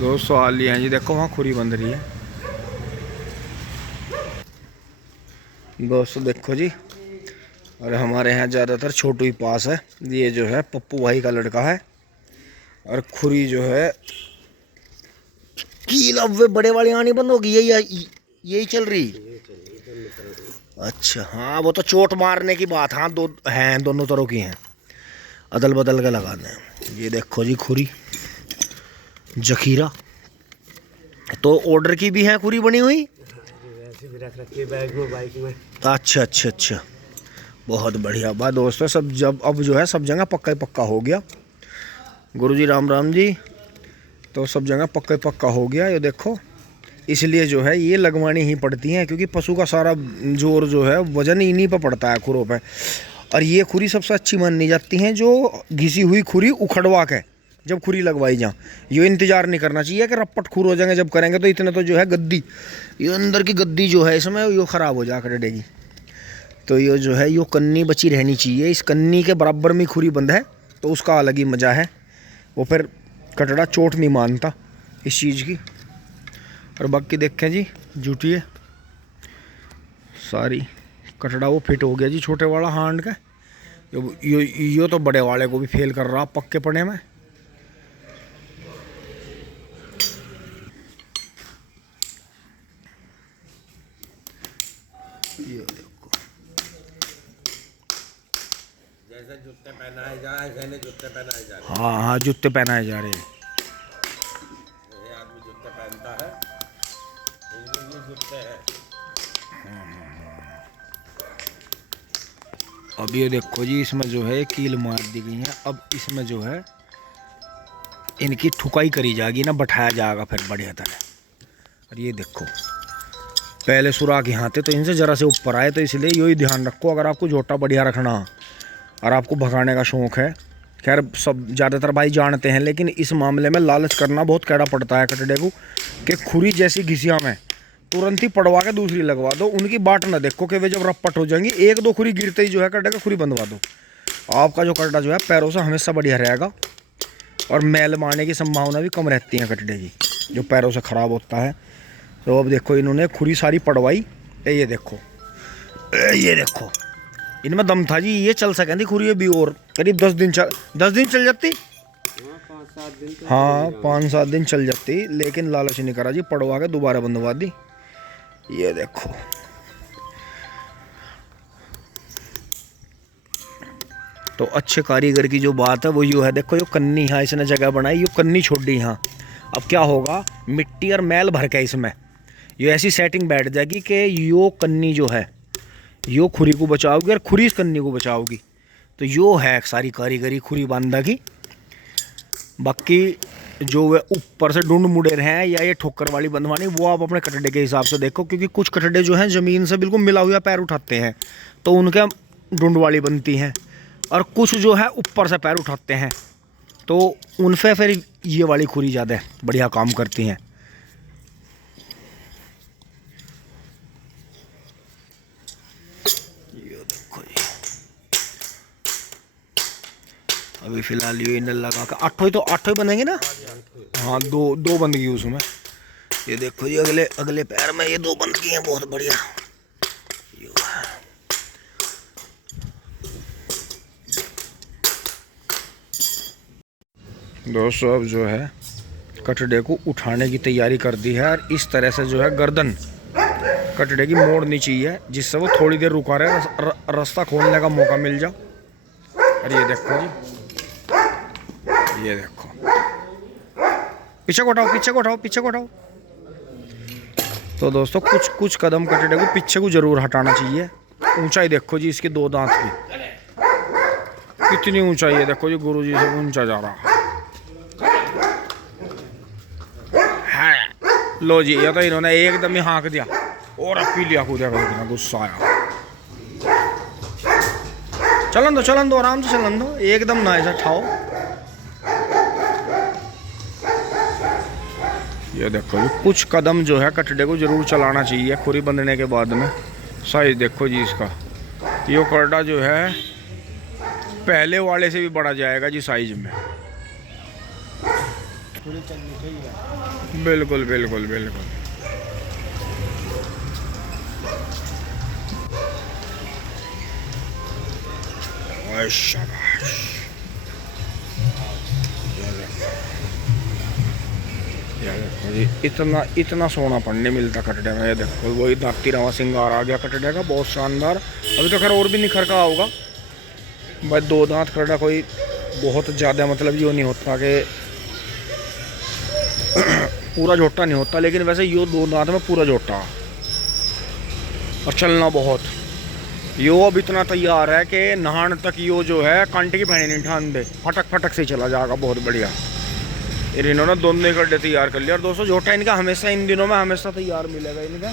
200 आ लिए हैं जी। देखो वहाँ खुरी बंध रही है दोस्तों, देखो जी। और हमारे यहाँ ज़्यादातर छोटू ही पास है। ये जो है पप्पू भाई का लड़का है। और खुरी जो है कील अब वे बड़े वाली आनी बंद होगी, यही चल रही। अच्छा हाँ, वो तो चोट मारने की बात। हाँ, दो हैं, दोनों तरह की हैं, अदल बदल के लगाने हैं। ये देखो जी खुरी जखीरा तो ऑर्डर की भी है खुरी बनी हुई। वैसे भी रख रखी है बैग में, बाइक में। अच्छा अच्छा अच्छा, बहुत बढ़िया बात दोस्तों। सब जब अब जो है सब जगह पक्का ही पक्का हो गया। गुरुजी राम राम जी। तो सब जगह पक्का ही पक्का हो गया। ये देखो, इसलिए जो है ये लगवानी ही पड़ती हैं, क्योंकि पशु का सारा जोर जो है वजन इन्हीं पर पड़ता है, खुरों पे। और ये खुरी सबसे अच्छी मानी जाती हैं, जो घिसी हुई खुरी उखड़वा के जब खुरी लगवाई जा। ये इंतजार नहीं करना चाहिए कि रप्पट खुर हो जाएंगे। जब करेंगे तो इतने तो जो है गद्दी, ये अंदर की गद्दी जो है इसमें ये ख़राब हो जा करेगी। तो ये जो है ये कन्नी बची रहनी चाहिए। इस कन्नी के बराबर में खुरी बंद है तो उसका अलग ही मज़ा है। वो फिर कटड़ा चोट नहीं मानता इस चीज़ की। और बाकी देखें जी, जूटिए सारी कटड़ा वो फिट हो गया जी, छोटे वाला हांड का। यो तो बड़े वाले को भी फेल कर रहा पक्के पड़े में। ये देखो, जैसे जूते पहनाए जाए, जैसे जूते पहनाए जा रहे। हाँ हाँ, जूते पहनाए जा रहे हैं। ये आदमी जूते पहनता है, ये जूते हैं। अब ये देखो जी, इसमें जो है कील मार दी गई है। अब इसमें जो है इनकी ठुकाई करी जाएगी ना, बैठाया जाएगा फिर बढ़िया तरह। और ये देखो, पहले सुराख यहाँ थे तो इनसे ज़रा से ऊपर आए, तो इसलिए यही ध्यान रखो। अगर आपको झोटा बढ़िया रखना और आपको भगाने का शौक़ है, खैर सब ज़्यादातर भाई जानते हैं, लेकिन इस मामले में लालच करना बहुत कैड़ा पड़ता है कटड़े को। कि खुरी जैसी घिसिया में तुरंत ही पड़वा के दूसरी लगवा दो। उनकी बाट ना देखो कि वे जब रपट हो जाएंगी, एक दो खुरी गिरते ही जो है कटड़े का खुरी बंधवा दो। आपका जो कटड़ा जो है पैरों से हमेशा बढ़िया रहेगा। और मैल मारने की संभावना भी कम रहती है कटड़े की, जो पैरों से ख़राब होता है। तो अब देखो, इन्होंने खुरी सारी पड़वाई। ये देखो, ये देखो, इनमें दम था जी। ये चल सकेंगी खुरी भी, और करीब 10 दिन चल जाती। हाँ, 5-7 दिन चल जाती, लेकिन लालच नहीं करा जी, पड़वा के दोबारा बंधवा दी। ये देखो, तो अच्छे कारीगर की जो बात है वो यूँ है। देखो, ये कन्नी यहाँ इसने जगह बनाई, ये कन्नी छोड़ दी यहाँ। अब क्या होगा, मिट्टी और मैल भर के इसमें ये ऐसी सेटिंग बैठ जाएगी कि यो कन्नी जो है यो खुरी को बचाओगी और खुरी इस कन्नी को बचाओगी। तो यो है सारी कारीगरी खुरी बांधा की। बाकी जो वे ऊपर से डूंड मुड़े हैं या ये ठोकर वाली बंधवानी, वो आप अपने कटड़े के हिसाब से देखो, क्योंकि कुछ कटड़े जो हैं ज़मीन से बिल्कुल मिला हुआ पैर उठाते हैं, तो उनके डूंड वाली बनती हैं। और कुछ जो है ऊपर से पैर उठाते हैं, तो उनसे फिर ये वाली खुरी ज़्यादा बढ़िया काम करती हैं। ये देखो जी, अभी फिलहाल ये इंडल लगा कर आठों ही बनेंगे ना। हाँ, दो बंद की उसमें। ये देखो जी, अगले पैर में ये 2 बंद की हैं, बहुत बढ़िया। दोस्तों, अब जो है कटड़े को उठाने की तैयारी कर दी है। और इस तरह से जो है गर्दन कटड़े की मोड़नी चाहिए, जिससे वो थोड़ी देर रुका रहे, रास्ता खोलने का मौका मिल जाए। और ये देखो जी, ये देखो, पीछे को हटाओ। तो दोस्तों, कुछ कदम कटड़े को पीछे को जरूर हटाना चाहिए। ऊंचाई देखो जी इसके 2 दांत की, कितनी ऊंचाई है। देखो जी, गुरुजी से ऊंचा जा रहा है। लो जी, ये तो इन्होंने एकदम ही हाँक दिया और अब पी लिया खुद। गुस्सा आया। चलन दो आराम से चलन दो, एकदम ना ऐसा ठाओ। ये देखो जी, कुछ कदम जो है कटड़े को जरूर चलाना चाहिए खुरी बंधने के बाद में। साइज देखो जी इसका, ये कटड़ा जो है पहले वाले से भी बड़ा जाएगा जी साइज में। थोड़ी चलनी चाहिए। बिल्कुल बिल्कुल बिल्कुल। शाबाश। इतना इतना सोना पड़ने मिलता कटड़े में। ये देखो वही दाती रवा सिंगार आ गया कटड़े का, बहुत शानदार। अभी तो खैर और भी निखर का होगा भाई। 2 दांत कटड़ा कोई बहुत ज़्यादा मतलब यो नहीं होता कि पूरा झोटा नहीं होता, लेकिन वैसे यो 2 दांत में पूरा झोटा और चलना बहुत। यो अब इतना तैयार है कि नहान तक यो जो है कांटे की पहने नहीं ठान दे, फटक फटक से चला जाएगा। बहुत बढ़िया। फिर इन्होंने दोनों गड्ढे तैयार कर लिया। और दोस्तों झोटा इनका हमेशा इन दिनों में हमेशा तैयार मिलेगा इनका।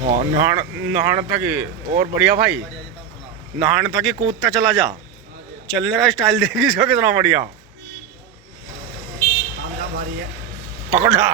हाँ नहान तक ही और बढ़िया भाई। नहान तक ही कूदता चला जा। चलने का स्टाइल देखिए इसका कितना बढ़िया। पकड़ा।